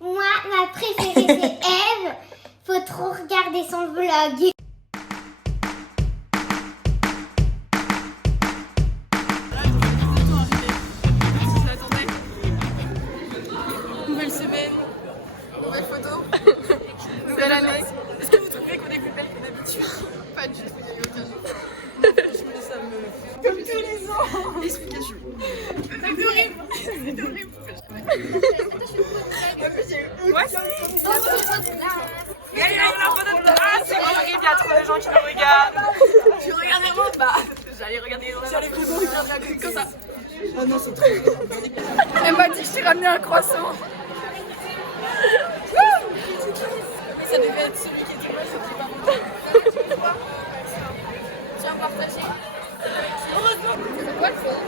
Moi, ma préférée, c'est Eve. Faut trop regarder son vlog. Nouvelle semaine, nouvelle photo, nouvelle année. Est-ce que vous trouvez qu'on est plus belle que d'habitude? Pas du tout, il n'y a eu aucun jour. Franchement, ça me... Comme tous les ans. Explication. C'est horrible. C'est horrible. En plus, j'ai eu aucun Regardez la photo de Ah, c'est horrible, il y a trop de gens qui me regardent. Tu regardes vraiment? Bah, j'allais regarder comme ça. Oh non, c'est trop. Elle m'a dit que je t'ai ramené un croissant. Ça devait être celui qui était pas celui par contre. Tu as partagé. Heureusement. C'est quoi le fond?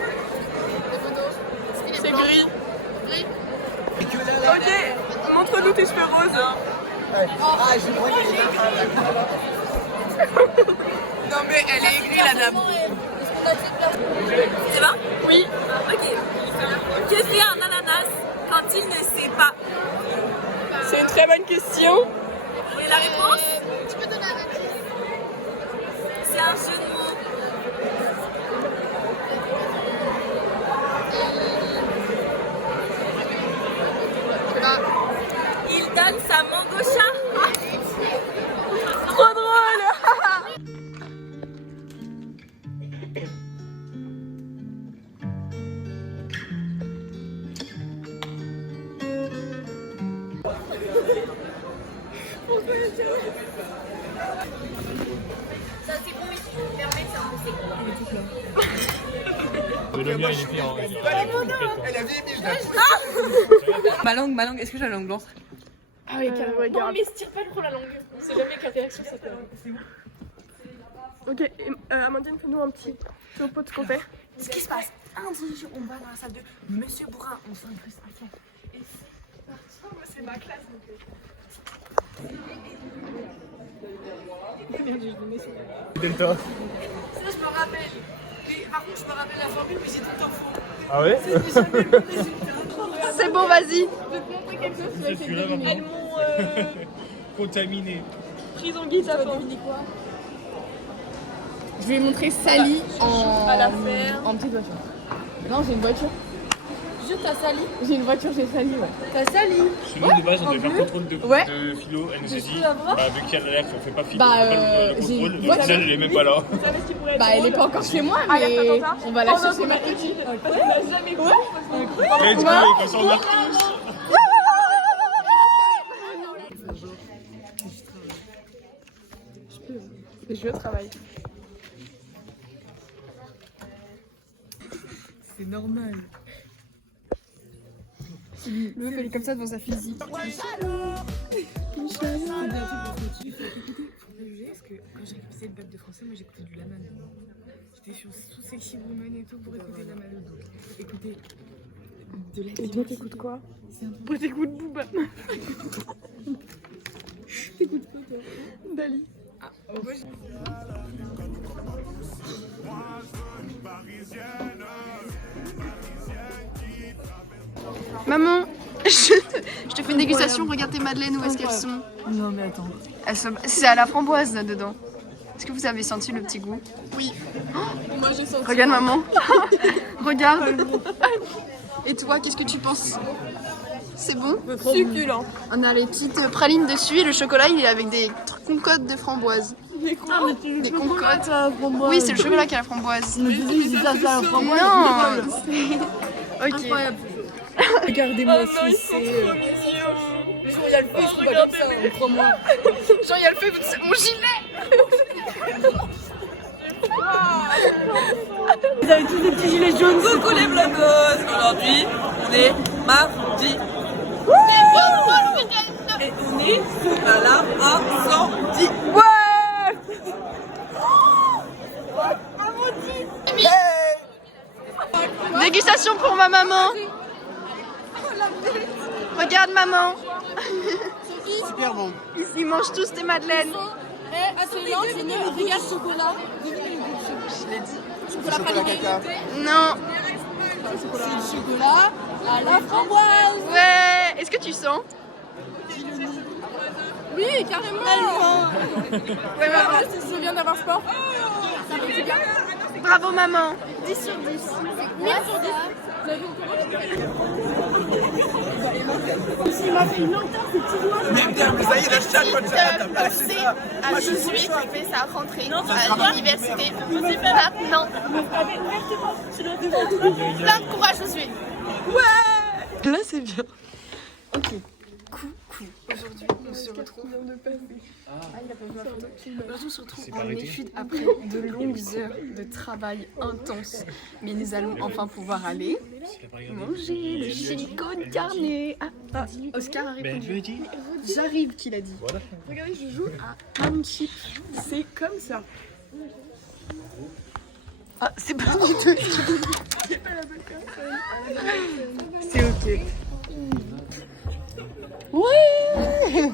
Les photos. C'est gris. Gris. Ok, montre-nous tes cheveux roses. Ah, je crois Non mais elle est aigrie la dame. C'est bon? Oui. Ok. Que fait un ananas quand il ne sait pas? C'est une très bonne question. Vous voulez la réponse? Tu peux donner un indice. C'est un jeu de mots. Il donne sa mangue au chat. Trop drôle. Ça c'est bon, mais si vous me permettez, c'est un peu sec. Le mien, il était en... Elle a vieilli, Ma langue, est-ce que j'ai la langue blanche? Ah oui, carrément. Non, mais tire pas trop la langue. C'est jamais qu'à réaction, ça fait. Ok, Amandine, fais-nous un petit topo de ce qu'on fait. Ce qui se passe, un jour, on va dans la salle de Monsieur Bourrin, on s'incruste à fond. Et Moi, c'est ma classe, donc. Delta. ça, je me rappelle. Mais par contre, je me rappelle la formule, mais j'ai tout en faux. Ah ouais? C'est bon, vas-y. C'est celui-là Elles maintenant. m'ont Contaminé. prise en guise à fond. Je vais montrer Sally À la ferme. en petite voiture. Non, j'ai une voiture. Je t'as sali. J'ai une voiture, j'ai Sally, ouais. T'as sali. Chez nous, de base, on devait faire contrôle de philo. Elle nous a dit, vu qu'il y a l'alerte, on fait pas philo, Bah, on fait pas le j'ai contrôle. une Donc, voiture. elle est même pas là. Bah, elle est pas encore chez moi, mais on va la chercher mercredi. On l'a jamais vu. Let's go, comme ça on marque tous. Je vais au travail. C'est normal. Le meuf, elle est comme ça devant sa physique. Parce que quand j'ai écouté le bac de français, moi j'écoutais du Laman. J'étais sur sous Sexy Woman et tout pour écouter Laman. Donc écoutez de la. Et toi, t'écoutes quoi? Moi, t'écoutes Booba. T'écoutes quoi, toi? Dali. Ah, oh, moi, Maman, je te fais une dégustation, regarde tes madeleines, où est-ce qu'elles sont? non mais attends. C'est à la framboise là-dedans. Est-ce que vous avez senti le petit goût? Oui. Moi, j'ai senti. Regarde maman. Regarde. Et toi, qu'est-ce que tu penses? C'est bon? Succulent. On a les petites pralines dessus et le chocolat il est avec des concoctes de framboise. Des quoi? Des concoctes. Oui, c'est le chocolat qui a la framboise. Mais c'est ça, la framboise. Non. Ok. Incroyable. Regardez-moi Oh si c'est. Genre il y a le feu, je vois comme ça, crois-moi. Genre il y a le feu, c'est mon gilet. Vous avez tous des petits gilets jaunes. Coucou les blogueuses. Aujourd'hui, on est mardi. Et on est à la incendie. Dégustation pour ma maman. Regarde maman. Super bon. Ils mangent tous tes madeleines. Regarde chocolat. Je l'ai dit. Chocolat praliné. Caca. Non. C'est le chocolat à la framboise. Ouais. Est-ce que tu sens? Oui, carrément. Ouais, maman, c'est bien d'avoir sport. Ça fait du bien. Bravo maman. 10 sur 10. 1000 sur 10. Il m'a fait une lenteur, ce petit doigt. Mais ça y est, lâche ça quand tu as Pensez à Josué qui fait sa rentrée à l'université. Maintenant. Plein de courage, Josué. Là c'est bien. Coucou, aujourd'hui on se retrouve. Aujourd'hui on se retrouve en études après de longues heures de travail intense. Mais nous allons enfin pouvoir aller manger le chili con carne. Ah, Oscar a répondu. J'arrive qu'il a dit. Regardez, je joue à un chip. C'est comme ça. Ah, c'est pas du tout. C'est ok. Ouais.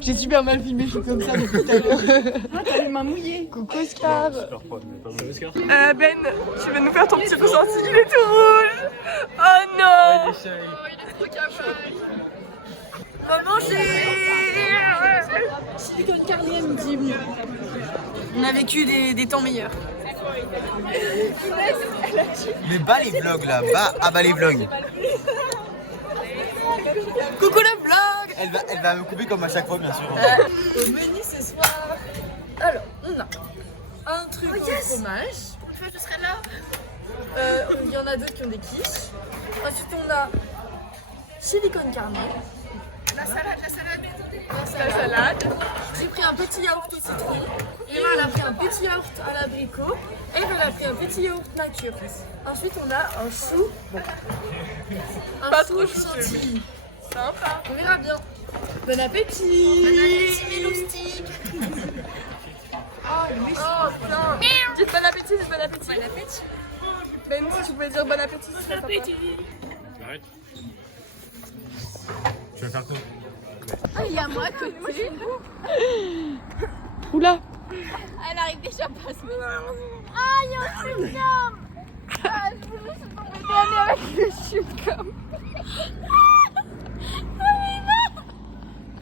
J'ai super mal filmé, je suis comme ça depuis tout à l'heure. Ah, t'as les mains mouillées. Coucou Oscar. Ben, tu veux nous faire ton petit ressenti? Il est tout rouge. Oh non. Il est trop cavale. On va manger. Silicone carnier me dit. On a vécu des temps meilleurs. Mais bas les vlogs là, bas les vlogs. Coucou le vlog. Elle va me couper comme à chaque fois bien sûr. Au menu ce soir, alors on a un truc au fromage. Pour une fois je serai là. Il y en a d'autres qui ont des quiches. Ensuite on a chili con carne. La salade. J'ai pris un petit yaourt au citron. Elle a pris un petit yaourt à l'abricot. Et elle a pris un petit yaourt nature. Ensuite on a un chou. Un chou chantilly. Sympa. On verra bien. Bon appétit. Bon appétit mes loustiques. Oh putain. Dites bon appétit, dites bon appétit. Bon appétit. Ben si tu pouvais dire bon appétit, ce serait sympa. Arrête. Je vais faire tout. Ah, il y a moi à côté. Oula. Elle arrive déjà pas. Ah, il y a un chewing-gum. Ah, je me suis tombée dernière avec le chewing-gum.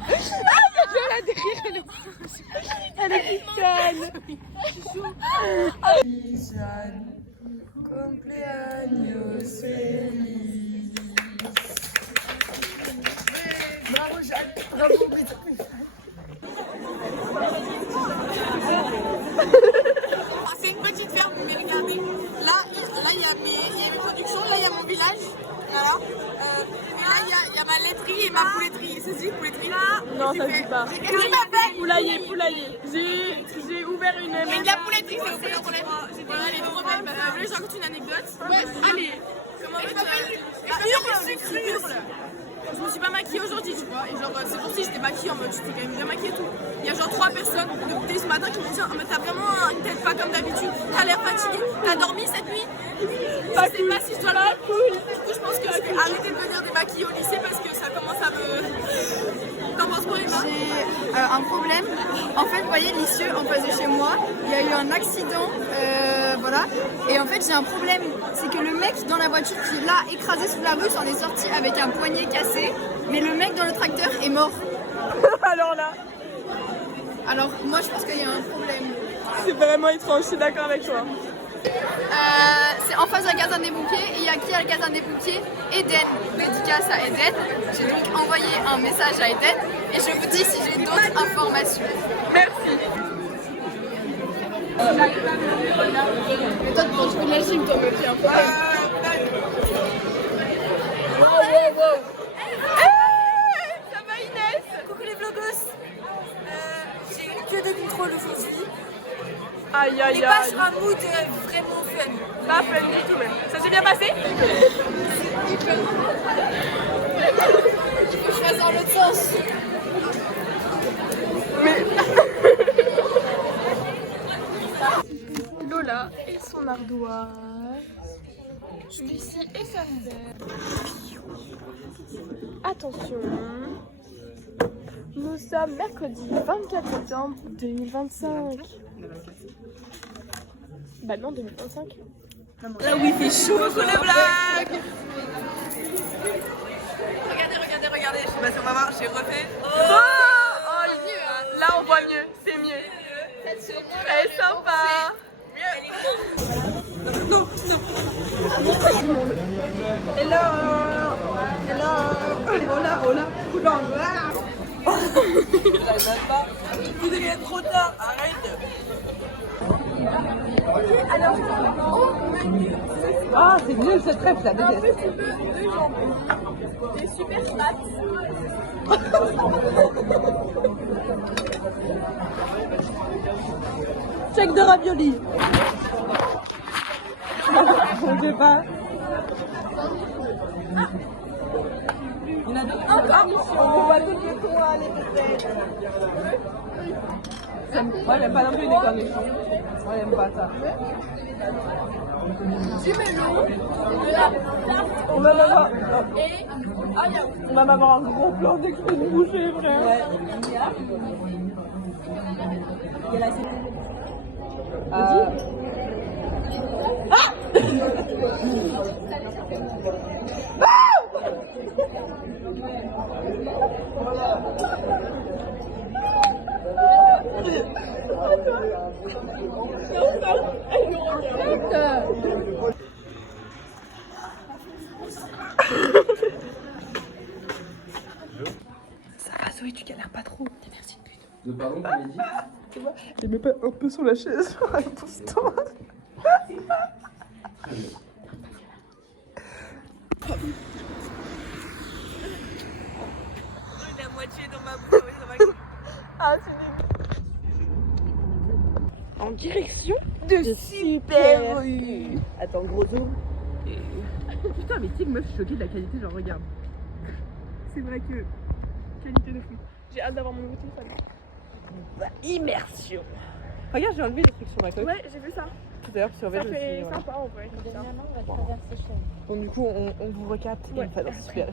Elle a des rires, elle est fan. Cumpleaños feliz. Bravo Jacques. Bravo Britta. C'est une petite ferme, mais regardez. Là il y a mes productions, là il y a mon village. Voilà. Et là il y a ma laiterie et ma pouletterie. Ça se dit pouletterie? Non, ça se dit pas. Qu'est-ce que tu m'appelles? Poulailler. J'ai ouvert une Mais maison. de la pouletterie, c'est le problème. Voilà, les deux problèmes. Je voulais raconter une anecdote. Allez. Comment je me suis pas maquillée aujourd'hui, tu vois. Et genre, c'est pour ça que j'étais maquillée en mode, j'étais quand même bien maquillée et tout. Il y a genre 3 personnes dès ce matin qui m'ont dit, mais t'as vraiment une tête pas comme d'habitude. T'as l'air fatiguée. T'as dormi cette nuit? Je sais pas si je dois la cool. Du coup, je pense que je vais arrêter de venir démaquiller au lycée parce que ça commence à me. T'en penses quoi, Emma? J'ai un problème. En fait, vous voyez, l'Issieux, en face de chez moi, il y a eu un accident. Voilà. Et en fait, j'ai un problème. C'est que le mec dans la voiture qui l'a écrasé sous la rue s'en est sorti avec un poignet cassé. Mais le mec dans le tracteur est mort. Alors là, Alors, moi, je pense qu'il y a un problème. c'est vraiment étrange, je suis d'accord avec toi. C'est en face d'un caserne des pompiers. Et il y a qui à le caserne des pompiers? Eden. Dédicace à Eden. J'ai donc envoyé un message à Eden. Et je vous dis si j'ai d'autres informations. Merci. Mais toi, quand tu fais de la gym, toi, me tiens pas. Ça va Inès? Coucou les vlogos. J'ai eu que de contrôle aujourd'hui. Aïe Les aïe pages aïe. Ramoud vraiment fun. Pas fun du tout même. Ça s'est bien passé? Il faut que je fasse dans l'autre sens. Lola et son ardoise. Lucie et sa mère. Attention. Nous sommes mercredi 24 septembre 2025. Bah non, 2025. Là où il fait chaud. Coucou les blagues. parce qu'on va voir, j'ai refait. Là on voit mieux, c'est mieux. Elle est sympa. Vous allez être trop tard, arrête. Ah, c'est nul cette crêpe, ça déteste. Des super pâtes. Check de ravioli. Je sais pas. Il y en a d'autres. On voit toutes les trois, les petites. Moi, j'aime pas non plus les cornichons. Moi, j'aime pas ça. Du melon, de la tarte On va avoir, et un yaourt. on va avoir un gros plan d'exploit de boucher, frère. Ouais. Il y a la Ça va Zoé, tu galères pas trop. Merci de pute. De pardon, tu m'as dit? Je mets pas un peu sur la chaise, pousse-toi. La moitié dans ma bouche. Ah, c'est débile. En direction de Super U. Attends, gros zoom. Putain, mais tu sais que meuf, je suis choquée de la qualité, genre regarde. C'est vrai que qualité de fou. J'ai hâte d'avoir mon nouveau téléphone. Immersion. Regarde, j'ai enlevé des trucs sur ma coque. Ouais, j'ai vu ça. Tout à l'heure, sur Ça Veg fait aussi. sympa en vrai. comme ça. Donc du coup, on vous recate et Ouais. on fait super.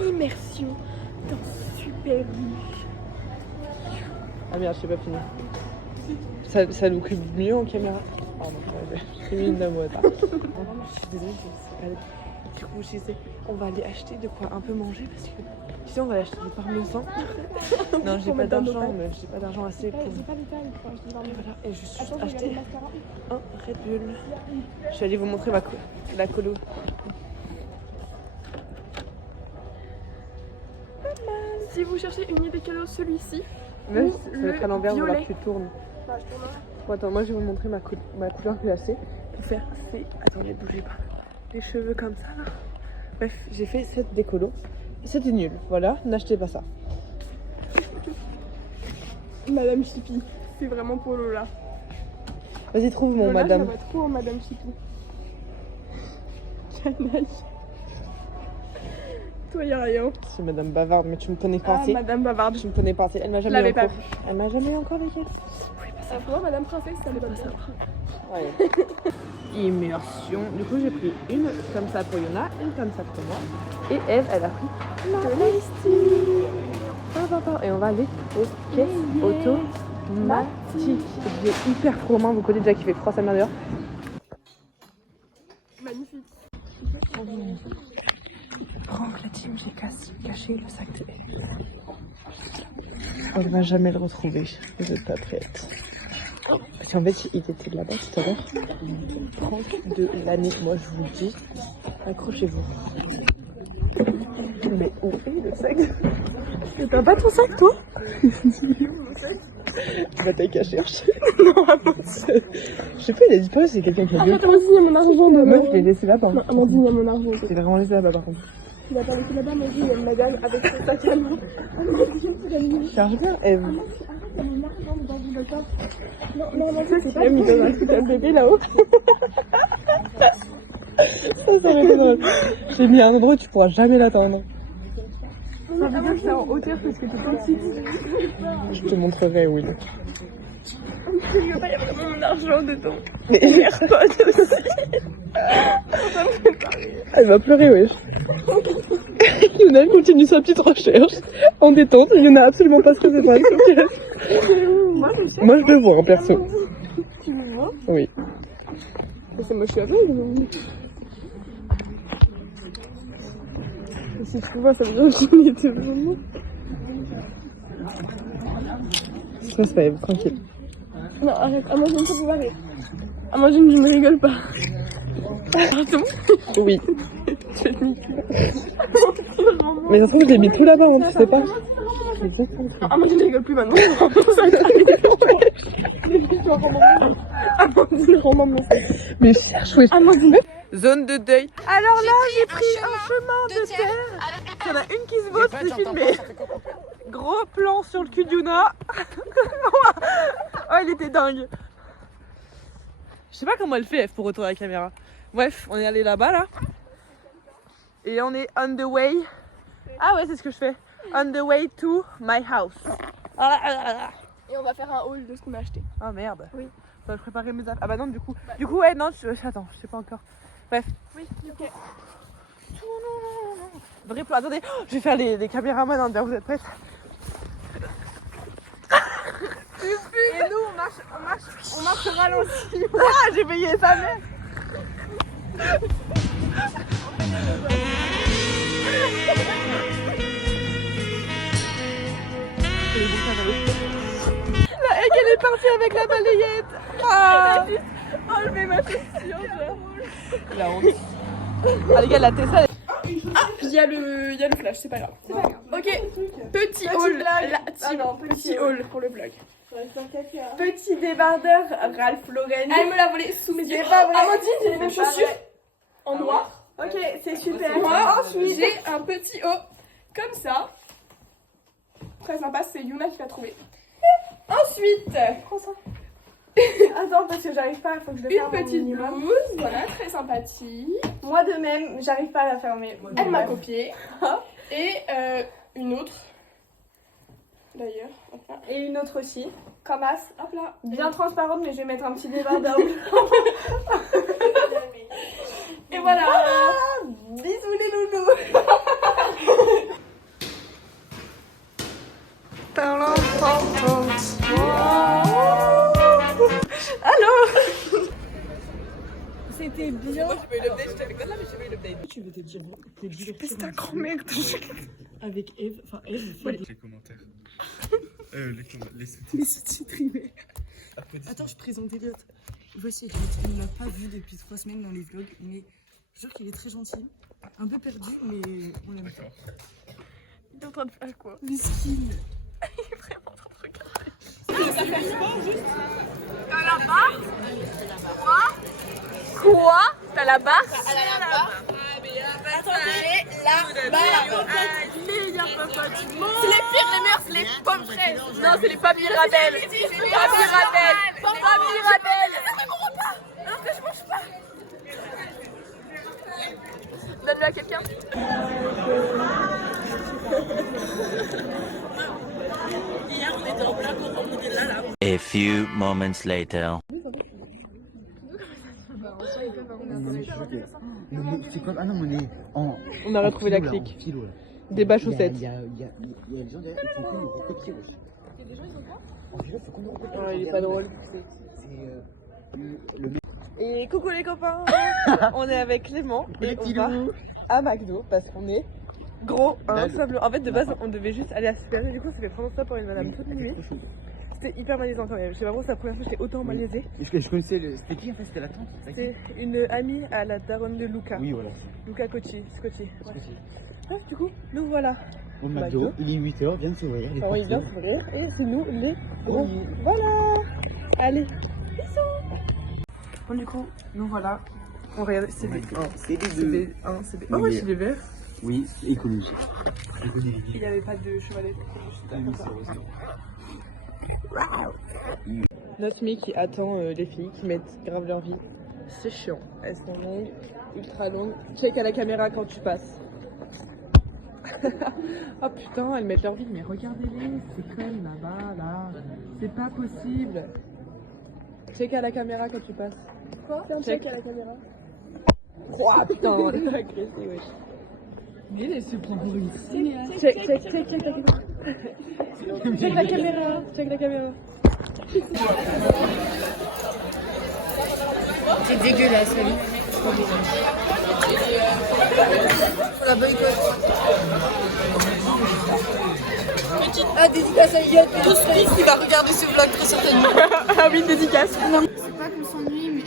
Immersion dans Super U. Ah merde, j'ai pas fini. Ça nous coupe mieux en caméra. Pardon, j'ai mis une moi. Je suis désolée, du coup, je disais, on va aller acheter de quoi un peu manger parce que tu sais, on va aller acheter du parmesan. Non, j'ai pas d'argent, mais j'ai pas d'argent assez pour. J'ai pas les tailles, quoi. Je dis vraiment. Voilà, et je suis Attends, je acheté regarde le mascara. un Red Bull. Je vais aller vous montrer la colo. Si vous cherchez une idée cadeau, celui-ci. Même Ou ça va le être à l'envers, voilà, violet. tu tournes. Bah, je tourne là. Bon, attends, moi je vais vous montrer ma couleur que j'ai acheté pour faire ces. Attendez, bougez pas. Les cheveux comme ça là. Bref, j'ai fait cette décolo. C'était nul, voilà, n'achetez pas ça. Madame Chippy. C'est vraiment pour Lola. Vas-y, trouve mon Lola, madame. ça va trop, Madame Chippy. Canaille. Toi, y'a rien. C'est madame bavarde, mais tu me connais pas Ah, assez. Madame bavarde. Tu me connais pas assez. Elle m'a Je jamais l'avais eu pas encore. vue. Elle m'a jamais eu encore avec elle. Ça va, Madame Princesse, ça n'est pas ça. Ouais. Immersion. Du coup, j'ai pris une comme ça pour Yona, une comme ça pour moi. Et Eve, elle a pris la et on va aller aux caisses automatiques. J'ai hyper froid aux mains, vous connaissez déjà qu'il fait froid sa mère dehors. Magnifique. Franck, la team, j'ai caché le sac de Eve. On ne va jamais le retrouver, vous n'êtes pas prête. Parce qu'en fait, il était là-bas tout à l'heure. Franck de l'année, moi je vous le dis, accrochez-vous. Mais où est le sac? T'as pas ton sac, toi? Bah t'as qu'à chercher. Non, je sais pas, il a disparu, c'est quelqu'un qui a dit. Arrête, Amandine, il y a mon argent dedans. Meuf, je l'ai laissé là-bas. Non, Amandine, il y a mon argent. Je l'ai vraiment laissé là-bas par contre. Tu l'as pas laissé là-bas, Amandine, il y a une madame avec son sac à main. Amandine, c'est la nuit. Charge bien, Eve. Arrête, il y a mon argent dans mon bâtard. Non, Amandine, c'est pas mis dans un truc à bébé là-haut. Ça aurait été drôle. J'ai mis un endroit où tu pourras jamais l'attendre. Ça veut dire que c'est en hauteur parce que t'es pas petit. Je te montrerai où il est. Il y a vraiment mon argent dedans. Mais Les AirPods aussi. elle va pleurer, wesh. Yuna, elle continue sa petite recherche en détente. Yuna, absolument pas ce que c'est pas. Moi, je le vois en perso. Tu me vois? Oui. C'est moi, je suis aveugle. Si tu vois, ça veut dire que j'en étais vraiment. Stress pas, Eve, tranquille. Non, arrête, Amandine, ça peut pas rire. Amandine, je me rigole pas. Pardon? Oui. Mais ça se trouve, je l'ai mis tout là-bas, tu sais pas. Amandine, je rigole plus maintenant. Amandine, rends-moi. Mais cherche, oui. Amandine. Zone de deuil. Alors là, j'ai pris un chemin de terre. Il y en a une qui se vote, c'est filmé. Gros plan sur le cul de Yuna. Oh, il était dingue. Je sais pas comment elle fait, F, pour retourner la caméra. Bref, on est allé là-bas, là. Et on est on the way. Ah ouais, c'est ce que je fais. On the way to my house. Et on va faire un haul de ce qu'on a acheté. Oh merde. Oui. Ça, je préparer mes affaires. Ah bah non, du coup. Du coup, ouais, non, attends, je sais pas encore. Bref. Oui, ok. Vrai plan. Attendez, je vais faire les caméramans en vous êtes prêtes? Et nous, on marche ralenti. Ah, j'ai payé sa mère. La Egg, elle est partie avec la balayette. Ah. Enlevez ma chaussure, genre. La honte. Ah les gars, la Tessa. Ah, il y a le flash, c'est pas grave. Ok, petit haul. Petit haul pour le vlog. Petit débardeur Ralph Lauren. Elle me l'a volé sous mes yeux. Amandine, j'ai les mêmes chaussures en noir. Ok, c'est super. Moi, ensuite, j'ai un petit haut comme ça. Très sympa, c'est Yuna qui l'a trouvé. Ensuite, prends ça. Attends, parce que j'arrive pas, il faut que je le ferme. Une petite blouse, voilà, très sympathique. Moi de même, j'arrive pas à la fermer. Elle m'a copié. Et une autre, d'ailleurs. Et une autre aussi, comme as. Hop là. Bien transparente, mais je vais mettre un petit débardeur. Et voilà. Bisous les loulous. Allô. C'était bien. Moi, j'ai pas eu l'update, j'étais avec Dana, mais j'ai pas eu l'update. Tu veux te dire c'est ta grand-mère avec Eve, enfin Eve. Les commentaires. Les sous-titres. Les sous-titres. Attends, je présente Elliot. Voici Elliot, il ne m'a pas vu depuis 3 semaines dans les vlogs, mais je jure qu'il est très gentil. Un peu perdu, mais on l'aime. D'accord. Il est en train de faire quoi? Miskin. Il est vraiment en train de regarder. T'as la barre? Quoi? T'as la barre? Attendez, la barre. C'est les pires, les meilleurs, c'est les pommes fraises. Non, c'est les pas Mirabelle. Pas Mirabelle. Pas Mirabelle. C'est mon repas. Alors que je mange pas. Donne-le à quelqu'un. A few moments later. C'est comme. Ah non, on est en. On a retrouvé la clique. Des bas chaussettes. Il y a des gens derrière qui font une recopier. Il y a des gens, ils sont quoi? En philo, faut qu'on nous recopie. Il est pas drôle. C'est le mec. Et coucou les copains. On est avec Clément et on va à McDo parce qu'on est gros. En fait, de base, on devait juste aller à Super U. Du coup, ça fait prendre ça pour une madame toute nuit. C'était hyper malaisant quand même. Je sais pas pourquoi c'est la première fois que j'étais autant malaisée. Je connaissais le. C'était qui en fait? C'était la tante? C'est une amie à la daronne de Luca. Oui, voilà. Luca Scotty. Bref, du coup, nous voilà. Au McDo, il est 8h, viens de s'ouvrir. Ah oui, il vient de s'ouvrir et c'est nous les gros. Voilà. Allez, bisous. Bon, du coup, nous voilà. On regarde, c'est des 1, c'est des 1, c'est des. Oh, ouais, c'est des verts. Oui, écologie. Il n'y avait pas de chevalet. Notre mie qui attend les filles qui mettent grave leur vie. C'est chiant. Elles sont longues, ultra longues. Check à la caméra quand tu passes. Oh putain, elles mettent leur vie. Mais regardez-les, c'est comme là-bas, là. C'est pas possible. Check à la caméra quand tu passes. Quoi? Check à la caméra. Oh putain, on est agressé, wesh. Mais elle se prend pour une cinéaste. Check la caméra. Check la caméra. C'est dégueulasse, Ali. Trop dégueulasse. Faut la boycott. Ah, dédicace à Yann. Tout ce qui va regarder ce vlog très certainement. Ah oui, dédicace. C'est pas qu'on s'ennuie, mais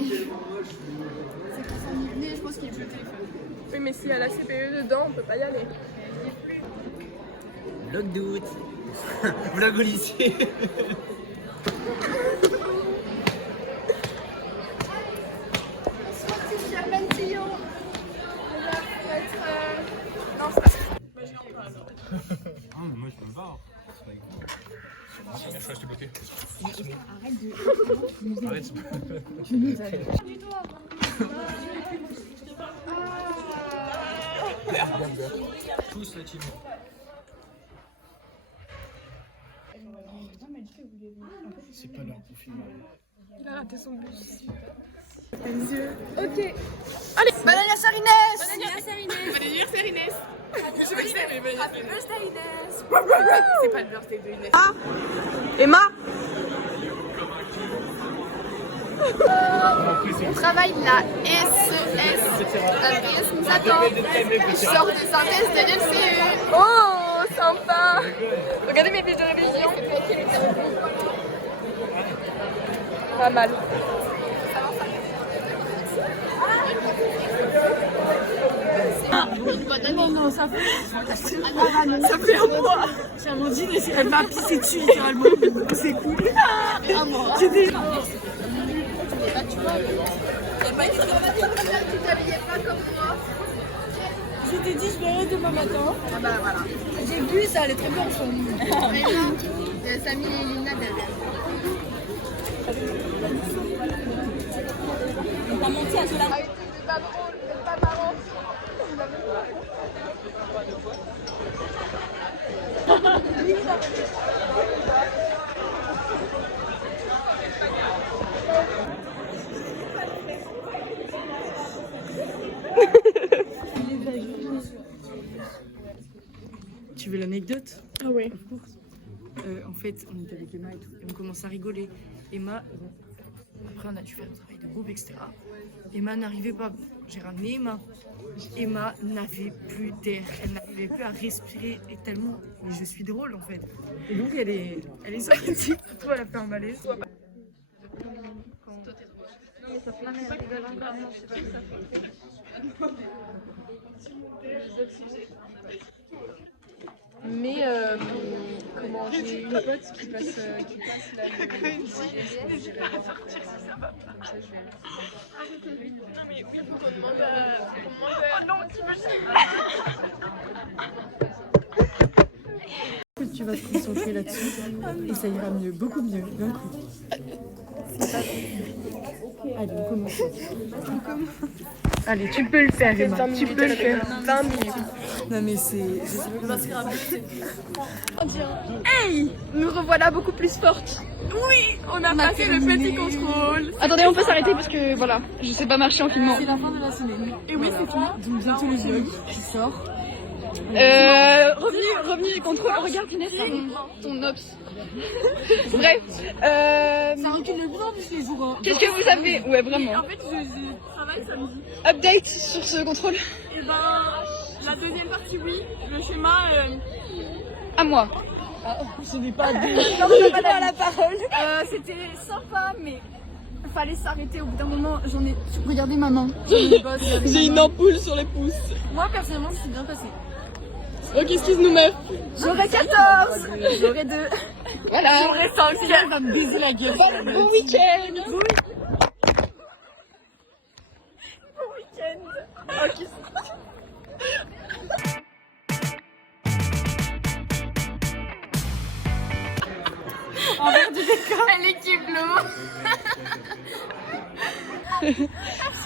c'est qu'on s'ennuie. Venez, je pense qu'il est plus au téléphone. Oui, mais s'il y a la CPE dedans, on peut pas y aller. Vlog d'août. Vlog au lycée. Moi je peux me barre. Je t'ai bloqué. Arrête de... Tous la team. C'est pas leur profil. Il a raté son bus. Ok. Allez, bon anniversaire Inès. Bon anniversaire Inès. Happy birthday Inès. C'est pas le birthday de Inès. Emma. On travaille la SES. La PS nous attend. Je sors des synthèses de LCU. Oh, sympa. Regardez mes fiches de révision. Pas mal. Non, ça fait un mois. C'est Amandine et elle m'a pissé dessus littéralement. C'est cool. Un mois. J'ai déjà... Je t'ai dit, je verrai demain matin. Ah bah voilà. J'ai vu, ça allait très bien ensemble. Samy et Lina derrière. T'as menti à cela. C'est pas drôle, c'est pas marrant. Tu veux l'anecdote? Ah oui. En fait, on était avec Emma et tout, et on commence à rigoler. Emma, après on a dû faire un travail de groupe, etc. Emma n'arrivait pas. J'ai ramené Emma. Emma n'avait plus d'air, elle n'arrivait plus à respirer, et tellement. Mais je suis drôle en fait. Et donc elle est sortie. Toi, elle a fait emballer. Soit pas. Mais comment j'ai une pote qui passe là Tu vas te concentrer là-dessus et ça ira mieux, beaucoup mieux d'un coup. Allez, on commence. Allez, tu peux le faire, Emma. Tu peux le faire. 20 minutes. Non mais c'est... Hey, nous revoilà beaucoup plus fortes. Oui, on a passé le petit contrôle. Attendez, on peut s'arrêter parce que voilà, je sais pas marcher en filmant. C'est la fin de la semaine. Et oui, c'est fini. Donc bientôt le vlog qui sort. Revenu du contrôle. Regarde Inès, ton ops. Bref, Ça recule le bien plus les jours. qu'est-ce que vous avez? Ouais, vraiment. En fait, je travaille samedi. Update sur ce contrôle. Et ben, la deuxième partie, oui. Le schéma, À moi. Ce n'est pas des... pas la parole. C'était sympa, mais il fallait s'arrêter au bout d'un moment. Regardez ma main. J'ai une ampoule sur les pouces. Moi, personnellement, c'est bien passé. Ok, excuse-nous, meuf. J'aurai 14. J'aurai 2. Voilà. J'aurais 5. Elle va me baiser la gueule. Bon week-end. Bon week-end. Ok. Envers du décor. L'équipe l'eau.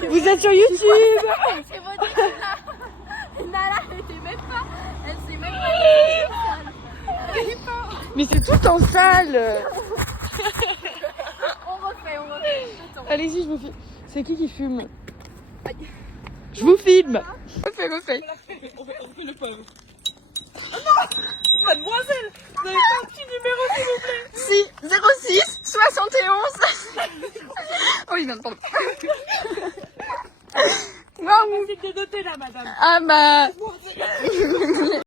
Vous êtes sur YouTube. C'est votre Nala, elle était même pas. Elle s'est même pas. Mais c'est tout en salle. On refait. Attends. Allez-y, je vous filme. C'est qui fume? Je vous filme. Refais. Mademoiselle, vous avez pas un petit numéro s'il vous plaît? Si, 06 71. Oh, il vient de tomber. Waouh, c'est de noter là, madame. Ah bah.